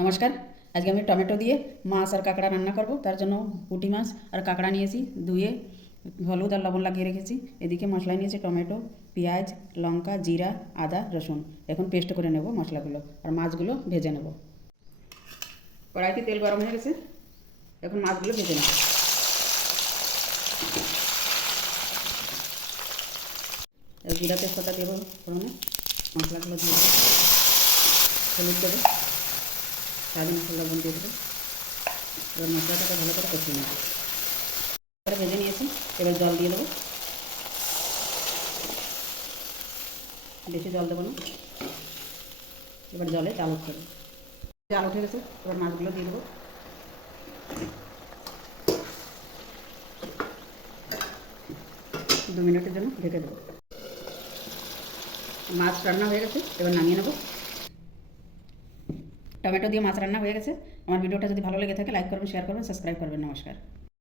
নমস্কার। আজকে আমি টমেটো দিয়ে মাছ আর কাঁকড়া রান্না করব। তার জন্য পুঁটি মাছ আর কাঁকড়া নিয়েছি, ধুয়ে হলুদ আর লবণ লাগিয়ে রেখেছি। এদিকে মশলা নিয়েছি টমেটো, পেঁয়াজ, লঙ্কা, জিরা, আদা, রসুন। এখন পেস্ট করে নেব মশলাগুলো আর মাছগুলো ভেজে নেব। কড়াইতে তেল গরম হয়ে গেছে। এখন মাছগুলো ভেজে নেব। জিরা তেজপাতা দেবো মশলাগুলো দিয়ে হলুদ দেবো। স্বাদ মশলা লবণ দিয়ে দেবো এবার মশলাটাকে ভালো করে কষিয়ে নেব। ভেজে নিয়েছি, এবার জল দিয়ে দেবো। বেশি জল দেবো না। এবার জলে চাল দেবো চাল উঠে গেছে, এবার মাছগুলো দিয়ে দেবো। দু মিনিটের জন্য ঢেকে দেবো। মাছ রান্না হয়ে গেছে, এবার নামিয়ে নেব। টমেটো দিয়ে মাছ রান্না হয়ে গেছে। আমার ভিডিওটা যদি ভালো লেগে থাকে লাইক করবেন শেয়ার করবেন সাবস্ক্রাইব করবেন। নমস্কার।